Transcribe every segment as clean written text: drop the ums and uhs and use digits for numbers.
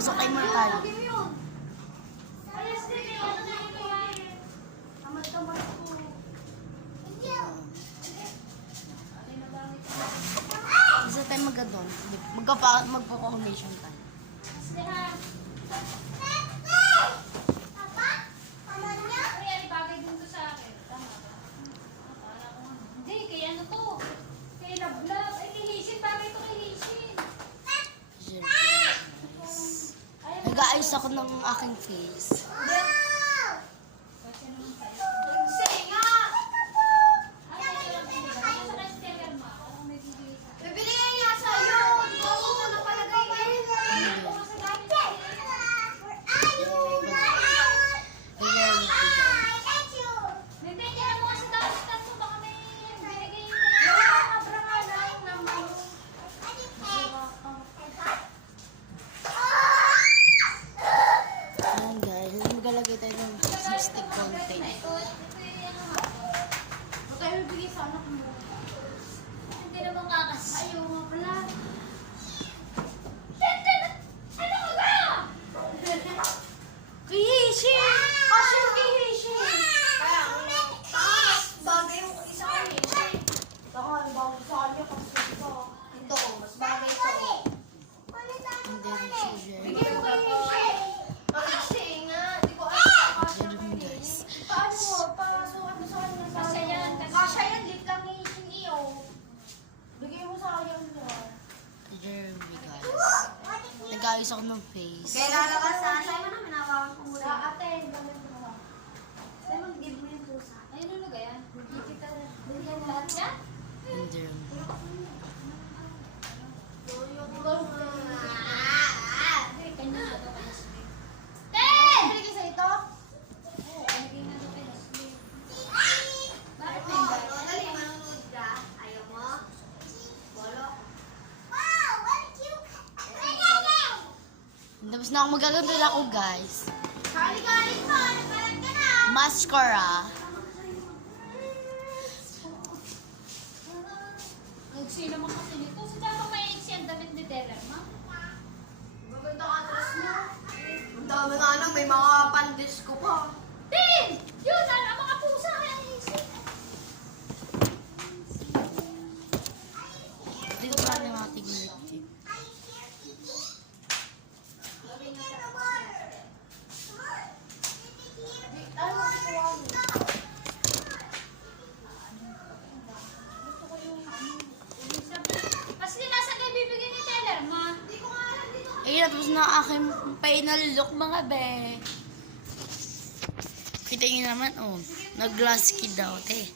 Pasok tayo muna tayo. Isa tayo magandun. Magpa-foundation tayo. Hindi, kaya ano to? Kaya love-love. Ay, kihisin. Bagay ito kihisin. Nag-aayos ako ng aking face. Ayan guys, maglalagay tayo ng stick content. Hindi naman kakas. Ayaw nga pala. Ano ka ba? Kihishin! Kasi kihisin. Bagay yung isa kami. Baka ang bagay sa kanya kasi ito. Ito, mas bagay ito. And then si Jeremy. Bigyan mo kayo kasi nga, di ko alam. Jeremy guys. Paano mo? Pasukat mo sa kanya sa Kasya yan, kasya. Kasya yan, lit lang yung iyo. Bigay mo sa kanya ito. Jeremy guys. Nag-aayos ako ng face. Kaya lalabas sa sa'yo na, minawakan ko muna. Sa atin, gawin mo. Sa'yo mag-give mo yung pusa. Ay, ano na yan? Hindi kita bigyan lahat yan? And Jeremy. Hindi, kanya na ito kay Leslie. Bigay sa ito? Oo, kanya na ito kay Leslie. Bakit may invite? Dali, manunod ka. Ayaw mo? Bolo? Tapos na ako magaganda ako guys. Kali-kali ko, nagkalat ka na. Mascara. Nagsi naman kasi nito. Sa dapat may iksi ang damit ni Derek, ma? Maganda ka dress mo. Ang dami nga na, may mga pandisco pa. Din! Yun! Ang mga pusa kaya iksi. Dito pa rin yung ating lipstick. Ano mo gusto mo? Gusto ko yung Kasi nasa kayo bibigyan ni Taylor, ma? Hindi ko nga alam dito. Ayun, tapos na ang aking final look mga be. Kita nyo naman, oh. Nag-glass kid daw, te.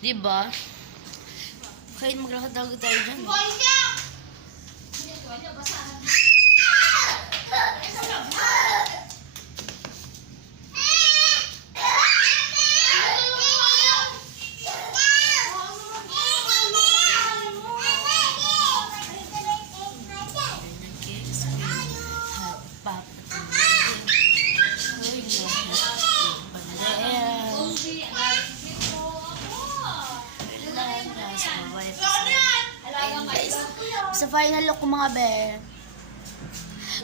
Diba? Kahit maglakad tayo dyan. Boy, niya! Hindi ko, ano, basahan. Ayun guys, sa final look ko mga be,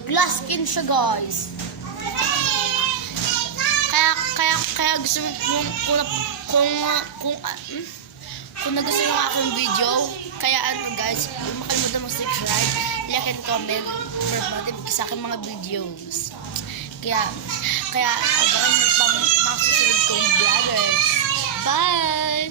glass skin siya guys. Kaya gusto mo kung nagustuhan yung aking video, kaya ano guys, huwag makalimutan mag-subscribe, like and comment for notification sa aking mga videos. Kaya abangan niyo pang mga susunod kong vloggers. Bye!